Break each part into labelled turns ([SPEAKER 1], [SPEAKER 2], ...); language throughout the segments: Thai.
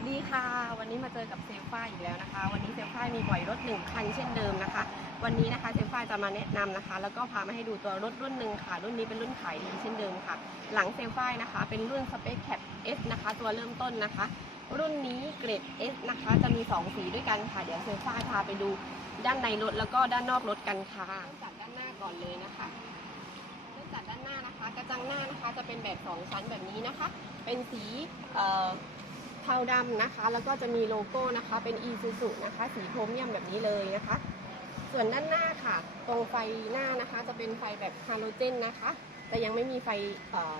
[SPEAKER 1] สดีค่ะ วันนี้มาเจอกับเซลฟ้าอีกแล้วนะคะ วันนี้เซลฟ้ามีปล่อยรถหนึ่งคันเช่นเดิมนะคะ วันนี้นะคะเซลฟ้าจะมาแนะนำนะคะ แล้วก็พามาให้ดูตัวรถรุ่นหนึ่งค่ะ รุ่นนี้เป็นรุ่นขายดีเช่นเดิมค่ะ หลังเซลฟ้านะคะ เป็นรุ่นสเปคแคป S นะคะ ตัวเริ่มต้นนะคะ รุ่นนี้เกรด S นะคะ จะมี 2 สีด้วยกันค่ะ เดี๋ยวเซลฟ้าพาไปดูด้านในรถแล้วก็ด้านนอกรถกันค่ะเริ่มจากด้านหน้าก่อนเลยนะคะเริ่มจากด้านหน้านะคะ กระจังหน้านะคะจะเป็นแบบ 2 ชั้นแบบนี้นะคะ เป็นสี เทาดำนะคะ แล้วก็จะมีโลโก้นะคะ เป็น e s u s u นะคะ สีโครเมียมแบบนี้เลยนะคะ ส่วนด้านหน้าค่ะ ตรงไฟหน้านะคะ จะเป็นไฟแบบฮาโลเจนนะคะ แต่ยังไม่มีไฟ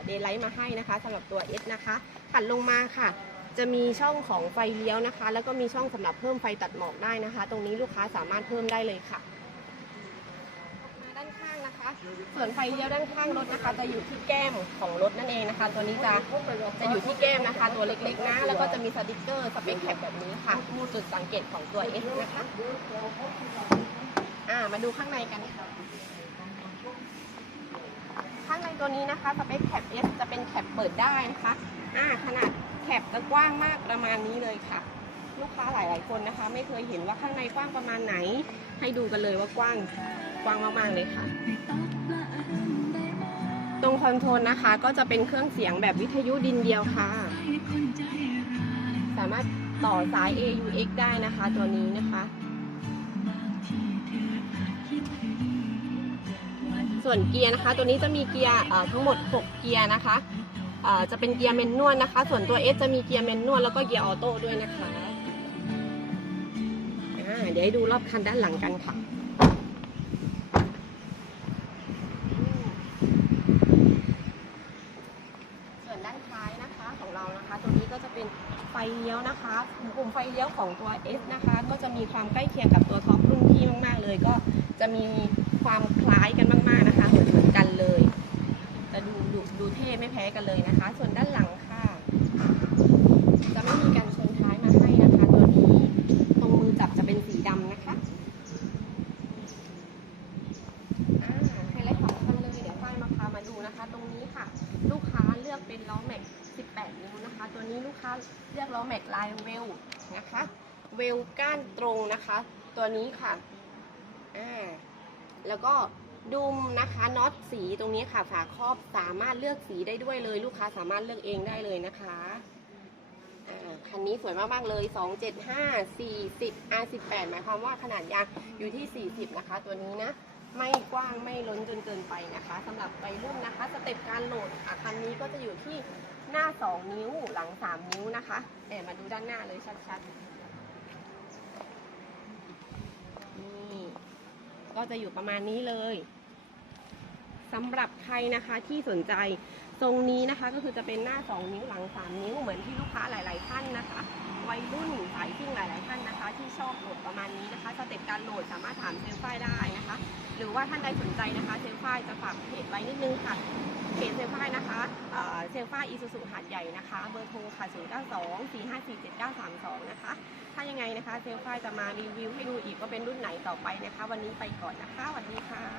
[SPEAKER 1] เดย์ไลท์มาให้นะคะสำหรับตัว S นะคะถัดลงมาค่ะ จะมีช่องของไฟเลี้ยวนะคะ แล้วก็มีช่องสำหรับเพิ่มไฟตัดหมอกได้นะคะ ตรงนี้ลูกค้าสามารถเพิ่มได้เลยค่ะมาด้านข้าง นะคะ ส่วนไฟเลี้ยวด้านข้างรถนะคะ จะอยู่ที่แก้มของรถนั่นเองนะคะ ตัวนี้จะจะอยู่ที่แก้มนะคะ ตัวเล็กๆนะ แล้วก็จะมีสติกเกอร์สเปคแคปแบบนี้ค่ะจุดสังเกตของตัว S นะคะอ่ามาดูข้างในกันค่ะข้างในตัวนี้นะคะสเปคแคป S จะเป็นแคปเปิดได้นะคะอ่าขนาดแคปจะกว้างมากประมาณนี้เลยค่ะ ลูกค้าหลาย ๆ คนนะคะ ไม่เคยเห็นว่าข้างในกว้างประมาณไหน ให้ดูกันเลยว่ากว้างกว้างมากๆเลยค่ะ ตรงคอนโทรลนะคะ ก็จะเป็นเครื่องเสียงแบบวิทยุดินเดียวค่ะ สามารถต่อสาย AUX ได้นะคะ ตัวนี้นะคะส่วนเกียร์นะคะ ตัวนี้จะมีเกียร์ทั้งหมด 6 เกียร์นะคะ จะเป็นเกียร์เมนนวลนะคะ ส่วนตัว S จะมีเกียร์เมนนวลแล้วก็เกียร์ออโต้ด้วยนะคะ เดี๋ยวให้ดูรอบคันด้านหลังกันค่ะส่วนด้านท้ายนะคะของเรานะคะ ตัวนี้ก็จะเป็นไฟเลี้ยวนะคะปุ่มไฟเลี้ยวของตัว S นะคะ ก็จะมีความใกล้เคียงกับตัวท็อปรุ่นพี่มาก ๆ เลย ก็จะมีความคล้ายกันมาก ๆ นะคะเหมือนกันเลย จะดูดูดูเท่ไม่แพ้กันเลยนะคะ ส่วนด้านหลังค่ะ จะไม่มีการชนท้ายมาให้นะคะ ตัวนี้ตรงมือจับจะเป็นสีดำนะคะ อ่าไฮไลท์ของคันเลยเดี๋ยวฝ้ายมาพามาดูนะคะ ตรงนี้ค่ะ ลูกค้า เป็นล้อแม็ก 18 นิ้วนะคะ ตัวนี้ลูกค้าเลือกล้อแม็กลายเวลนะคะ เวลก้านตรงนะคะ ตัวนี้ค่ะ อ่า แล้วก็ดุมนะคะน็อตสีตรงนี้ค่ะ ฝาครอบสามารถเลือกสีได้ด้วยเลย ลูกค้าสามารถเลือกเองได้เลยนะคะอ่าคันนี้สวยมาก ๆ เลย 275 40 R18 หมายความว่าขนาดยางอยู่ที่ 40 นะคะ ตัวนี้นะ ไม่กว้างไม่ล้นจนเกินไปนะคะสำหรับวัยรุ่นนะคะสเต็ปการโหลดอะคันนี้ก็จะอยู่ที่หน้า 2 นิ้วหลัง 3 นิ้วนะคะเดี๋ยวมาดูด้านหน้าเลยชัดๆนี่ก็จะอยู่ประมาณนี้เลยสำหรับใครนะคะที่สนใจทรงนี้นะคะก็คือจะเป็นหน้า 2 นิ้วหลัง 3 นิ้วเหมือนที่ลูกค้าหลาย ๆ ท่านนะคะ วัยรุ่นสายซิ่งหลาย ๆ ท่านนะคะ ที่ชอบโหลดประมาณนี้นะคะสเต็ปการโหลดสามารถถามเซลฟ้ายได้นะคะ หรือว่าท่านใดสนใจนะคะเซลฟ้ายจะฝากเพจไว้นิดนึงค่ะเพจเซลฟ้ายนะคะเซลฟ้ายอีซูซูหาดใหญ่นะคะ เบอร์โทรค่ะ 0 9 2 4 5 4 7 9 3 2 นะคะ ถ้ายังไงนะคะเซลฟ้ายจะมารีวิวให้ดูอีกว่าเป็นรุ่นไหนต่อไปนะคะ วันนี้ไปก่อนนะคะสวัสดีค่ะ